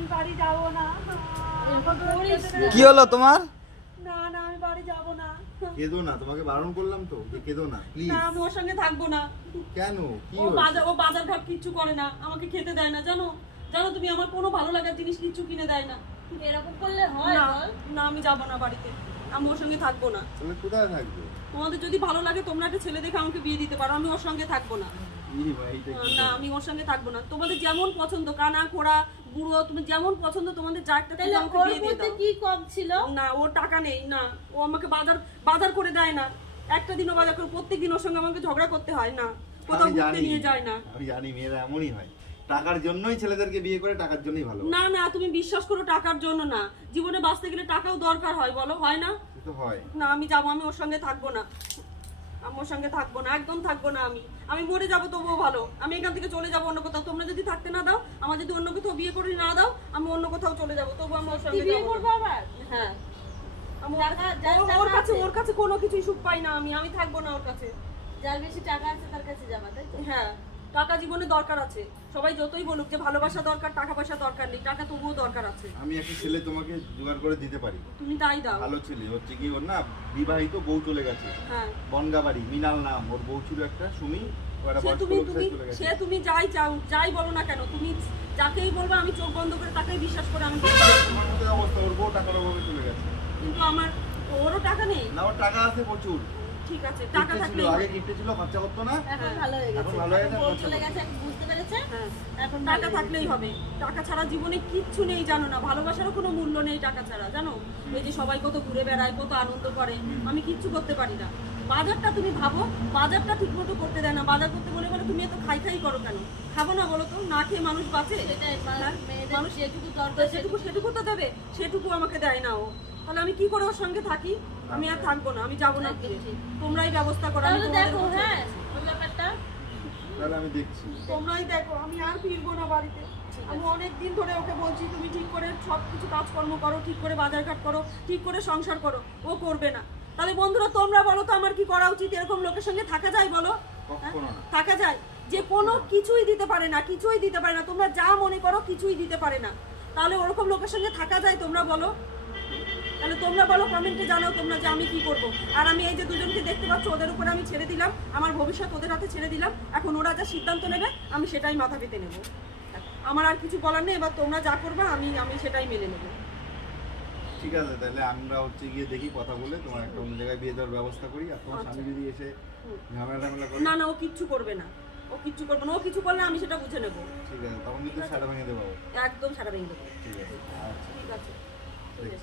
আমি বাড়ি যাব না। এরকম করিস না। কি হলো তোমার? না না আমি বাড়ি যাব না। কেঁদো না তোমাকে বারণ করলাম তো যে কেঁদো না প্লিজ না আমি ওর সঙ্গে থাকব না। কেন? কি ও বাজার ও বাজার ঘাট কিচ্ছু করে না আমাকে খেতে দেয় না জানো? জানো তুমি আমার কোনো ভালো লাগার জিনিস কিচ্ছু কিনে দেয় না। এরকম করলে হয় না আমি যাব না বাড়িতে আমি ওর সঙ্গে থাকব না। কোথায় থাকবে? তোমাদের যদি ভালো লাগে তোমরা একটা ছেলে দেখে আমাকে বিয়ে দিতে পারো আমি ওর সঙ্গে থাকব না। না আমি ওর সঙ্গে থাকব না। তোমাদের যেমন পছন্দ কানা খোড়া বুড়ো তুমি যেমন পছন্দ তোমাদের যা একটা তাহলে ওর মধ্যে কি কম ছিল? না ওর টাকা নেই না। ও আমাকে বাজার বাজার করে দেয় না। একটা দিনও বাজার করে প্রত্যেক দিন ওর সঙ্গে আমাকে ঝগড়া করতে হয় না। কোথাও ঘুরতে নিয়ে যায় না। আমি জানি মেয়েরা এমনই হয়। টাকার জন্যই ছেলেদেরকে বিয়ে করে টাকার জন্যই ভালো। না না তুমি বিশ্বাস করো টাকার জন্য না। জীবনে বাঁচতে গেলে টাকাও দরকার হয় বলো হয় না? তো হয়। না আমি যাব আমি ওর সঙ্গে থাকব না। আমি ওর সঙ্গে থাকব না একদম থাকব না আমি। আমি মরে যাব তবুও ভালো। আমি এখান থেকে চলে যাব অন্য কোথাও। তোমরা যদি থাকতে না দাও আমার যদি অন্য কোথাও বিয়ে করে না দাও আমি অন্য কোথাও চলে যাব। তবু আমার সঙ্গে বিয়ে করব আবার? হ্যাঁ। ওর- কাছে। ওর কাছে কোনো কিছুই সুখ পাই না আমি। আমি থাকব না ওর কাছে। যার বেশি টাকা আছে তার কাছে যাবা তাই হ্যাঁ। টাকা জীবনে দরকার আছে। সবাই যতই বলুক যে ভালোবাসা দরকার টাকা পয়সা দরকার নেই টাকা তবুও দরকার আছে। আমি একটা ছেলে তোমাকে জোগাড় করে দিতে পারি। তুমি তাই দাও। ভালো ছেলে হচ্ছে কি ওর না বিবাহিত বউ চলে গেছে। হ্যাঁ। বনগাবাড়ি মিনাল নাম। ওর বউ ছিল একটা সুমি সে তুমি তুমি সে তুমি যাই চাও যাই বলো না কেন তুমি যাকেই বলব আমি চোখ বন্ধ করে তাকেই বিশ্বাস করে আমি অবস্থা ওর বউ টাকার অভাবে চলে গেছে। কিন্তু আমার ওরও টাকা নেই। না ওর টাকা আছে প্রচুর। ঠিক আছে টাকা থাকলে আগে ছিল খরচা করতো না। এখন। ভালো হয়ে গেছে। ভালো হয়ে গেছে, চলে গেছে বুঝতে পেরেছে? হ্যাঁ। এখন টাকা থাকলেই হবে। টাকা ছাড়া জীবনে কিচ্ছু নেই জানো না। ভালোবাসারও কোনো মূল্য নেই টাকা ছাড়া জানো? এই যে সবাই কত ঘুরে বেড়ায় কত আনন্দ করে আমি কিচ্ছু করতে পারি না। বাজারটা তুমি ভাবো বাজারটা ঠিক মতো করতে দেয় না। বাজার করতে বলে বলে তুমি এত খাই খাই করো কেন? খাব না বলো তো? না খেয়ে মানুষ বাঁচে? হ্যাঁ? মানুষ সেটুকু সেটুকু তো দেবে। সেটুকু আমাকে দেয় না ও। তাহলে আমি কি করে ওর সঙ্গে থাকি? আমি আর থাকব না আমি যাব না একদম তোমরাই ব্যবস্থা করো আমি দেখো হ্যাঁ আমি দেখছি। তোমরাই দেখো আমি আর ফিরবো না বাড়িতে। আমি অনেক দিন ধরে ওকে বলছি তুমি ঠিক করে সব কিছু কাজকর্ম করো ঠিক করে বাজার ঘাট করো ঠিক করে সংসার করো ও করবে না। তাহলে বন্ধুরা তোমরা বলো তো আমার কি করা উচিত এরকম লোকের সঙ্গে থাকা যায় বলো? হ্যাঁ? থাকা যায়। যে কোনো কিছুই দিতে পারে না কিছুই দিতে পারে না। তোমরা যা মনে করো কিছুই দিতে পারে না। তাহলে ওরকম লোকের সঙ্গে থাকা যায় তোমরা বলো। তাহলে তোমরা বলো কমেন্টে জানাও তোমরা যে আমি কি করব। আর আমি এই যে দুজনকে দেখতে পাচ্ছ ওদের উপরে আমি ছেড়ে দিলাম আমার ভবিষ্যৎ ওদের হাতে ছেড়ে দিলাম এখন ওরা যা সিদ্ধান্ত নেবে আমি সেটাই মাথা পেতে নেব। আমার আর কিছু বলার নেই এবার তোমরা যা করবে আমি আমি সেটাই মেনে নেব। ঠিক আছে তাহলে আমরা হচ্ছে গিয়ে দেখি কথা বলে তোমার একটা অন্য জায়গায় বিয়ে দেওয়ার ব্যবস্থা করি আর তোমার স্বামী যদি এসে ঝামেলা টামেলা করে? না না ও কিচ্ছু করবে না। ও কিচ্ছু করবে না ও কিছু করলে আমি সেটা বুঝে নেব। ঠিক আছে তখন কিন্তু সারা ভেঙে দেবো একদম সারা ভেঙে দেবো। ঠিক আছে আচ্ছা। ঠিক আছে। ঠিক আছে।